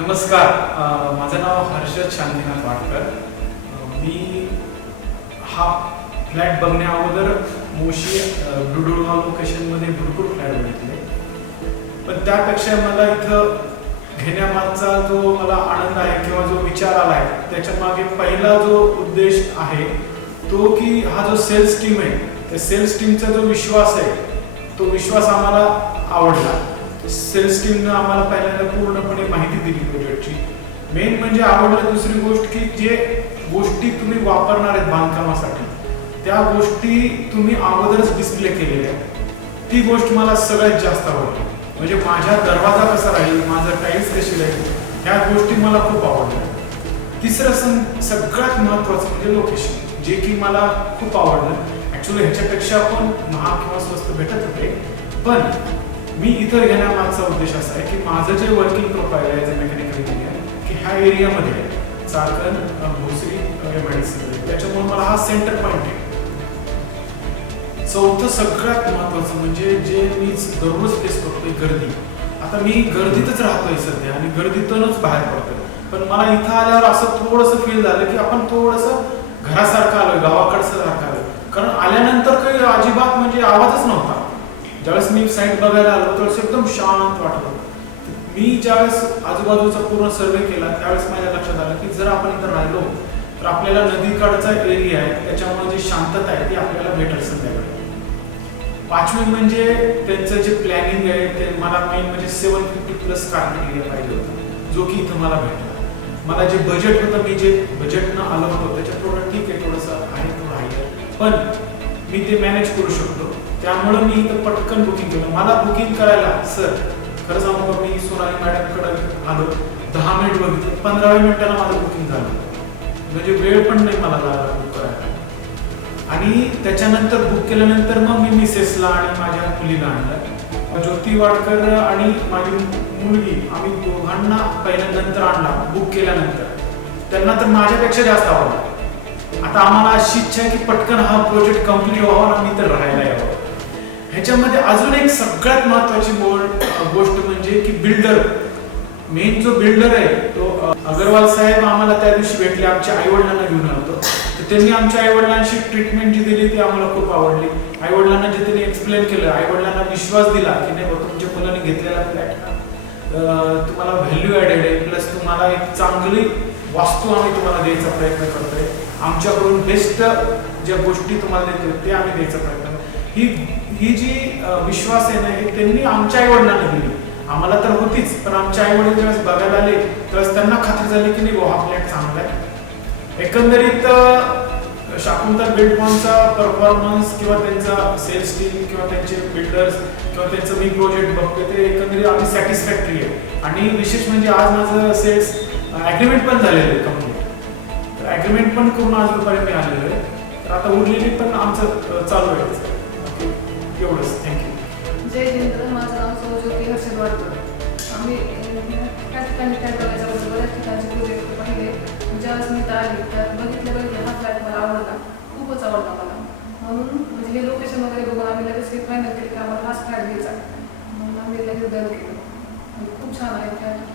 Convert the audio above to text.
नमस्कार. माझं नाव हर्षद शांतीनाथ वाडकर. मी हा फ्लॅट बघण्या अगोदर मोशी दुडुळगाव लोकेशनमध्ये भरपूर फ्लॅट बघितले, पण त्यापेक्षा मला इथं घेण्यामागचा जो मला आनंद आहे किंवा जो विचार आला आहे त्याच्या मागे पहिला जो उद्देश आहे तो की हा जो सेल्स टीम आहे त्या सेल्स टीमचा जो विश्वास आहे तो विश्वास आम्हाला आवडला. सेल्स टीमनं आम्हाला पहिल्यांदा पूर्णपणे माहिती दिली प्रोजेक्टची. मेन म्हणजे आवडलं दुसरी गोष्ट की जे गोष्टी तुम्ही वापरणार आहेत बांधकामासाठी त्या गोष्टी तुम्ही अगोदरच डिस्प्ले केलेल्या आहेत. ती गोष्ट मला सगळ्यात जास्त आवडली. म्हणजे माझा दरवाजा कसा राहील, माझं टाईल्स कशी राहील, ह्या गोष्टी मला खूप आवडल्या. तिसरं सगळ्यात महत्त्वाचं म्हणजे लोकेशन, जे की मला खूप आवडलं. ॲक्च्युली ह्याच्यापेक्षा पण महाग किंवा स्वस्त भेटत होते, पण मी इथं घेण्यामागचा उद्देश असा आहे की माझं जे वर्किंग प्रोफाईल आहे, जे मेकॅनिकल इंजिनियर की ह्या एरियामध्ये आहे, चाकण, भोसरी, एमआयडीसी, त्याच्यामुळे मला हा सेंटर पॉईंट आहे. चौथं सगळ्यात महत्त्वाचं म्हणजे जे मी दररोज फेस करतोय, गर्दी. आता मी गर्दीतच राहतोय सध्या आणि गर्दीतूनच बाहेर पडतोय, पण मला इथं आल्यावर असं थोडंसं फील झालं की आपण थोडंसं घरासारखं आलोय, गावाकडचं सारखं आलोय. कारण आल्यानंतर काही अजिबात म्हणजे आवाजच नव्हता. ज्यावेळेस मी साईट बघायला आलो त्यावेळेस एकदम शांत वाटत होतं. मी ज्यावेळेस आजूबाजूचा पूर्ण सर्वे केला त्यावेळेस माझ्या लक्षात आलं की जर आपण इथं राहिलो तर आपल्याला नदीकडचा एरिया आहे, त्याच्यामुळे जी शांतता आहे ती आपल्याला भेटेल संध्याकाळी. पाचवी म्हणजे त्यांचं जे प्लॅनिंग आहे ते मला मेन म्हणजे 750+ कार्पेट एरिया पाहिजे होता, जो की इथं मला भेटला. मला जे बजेट होतं, मी जे बजेटनं आलो होतो त्याच्यात थोडं ठीक आहे, थोडंसं आहे, थोडं आहे, पण मी ते मॅनेज करू शकतो. त्यामुळं मी इथं पटकन बुकिंग केलं. मला बुकिंग करायला सर खरं सांगू का, मी सोनाली मॅडमकडे आलो, 10 मिनिट बघितलं, 15व्या मिनिटाला माझं बुकिंग झालं. म्हणजे वेळ पण नाही मला लागला बुक करायला. आणि त्याच्यानंतर बुक केल्यानंतर मग मी मिसेसला आणि माझ्या मुलीला आणलं. ज्योती वाडकर आणि माझी मुलगी, आम्ही दोघांना पहिल्यानंतर आणला बुक केल्यानंतर. त्यांना तर माझ्यापेक्षा जास्त आवडला. आता आम्हाला अशी इच्छा आहे की पटकन हा प्रोजेक्ट कम्प्लीट व्हावा आणि मी तर राहायला यावं. ह्याच्यामध्ये अजून एक सगळ्यात महत्वाची गोष्ट म्हणजे की बिल्डर, मेन जो बिल्डर आहे तो अगरवाल साहेब आम्हाला त्या दिवशी भेटले. आमच्या आईवडिलांना घेऊन आलो तर त्यांनी आमच्या आईवडिलांशी ट्रीटमेंट जी दिली ती आम्हाला खूप आवडली. आईवडिलांना जे त्यांनी एक्सप्लेन केलं, आईवडिलांना विश्वास दिला की नाही बाबा तुमच्या मुलांनी घेतलेला फ्लॅट तुम्हाला व्हॅल्यू ॲडेड आहे, प्लस तुम्हाला एक चांगली वास्तू आम्ही तुम्हाला द्यायचा प्रयत्न करतोय. आमच्याकडून बेस्ट ज्या गोष्टी तुम्हाला देतोय ते आम्ही द्यायचा प्रयत्न. ही जी विश्वास आहे ना हे त्यांनी आमच्या आईवडिलांना दिली. आम्हाला तर होतीच, पण आमच्या आईवडील ज्यावेळेस बघायला आले त्यावेळेस त्यांना खात्री झाली की नाही हा फ्लॅट चांगला आहे. एकंदरीत शाकुंतल बिल्डकॉनचा परफॉर्मन्स किंवा त्यांचा सेल्स टीम किंवा त्यांचे बिल्डर्स किंवा त्यांचं मी प्रोजेक्ट बघतोय ते एकंदरीत आम्ही सॅटिस्फॅक्टरी आहे. आणि विशेष म्हणजे आज माझं सेल्स ॲग्रीमेंट पण झालेलं आहे कंप्लीट. तर ॲग्रीमेंट पण करून आजपर्यंत मी आलेलो आहे. तर आता उरलेली पण आमचं चालू आहे. एवढंच. थँक्यू. जय जिंद्र. माझं नाव ज्योती हर्षद वाडकर. आम्ही त्या ठिकाणी फ्लॅट बघायच्या बरोबर बऱ्याच ठिकाणचे प्रोजेक्ट पाहिले. ज्यावेळेस मी तर आली त्यात बघितल्या हा फ्लॅट मला आवडला, खूपच आवडला मला. म्हणून म्हणजे हे लोकेशन वगैरे बघून आम्ही लगेच फायनल केलं की आम्हाला हाच फ्लॅट घ्यायचा. म्हणून आम्ही लगेच डन केलं. खूप छान आहे फ्लॅट.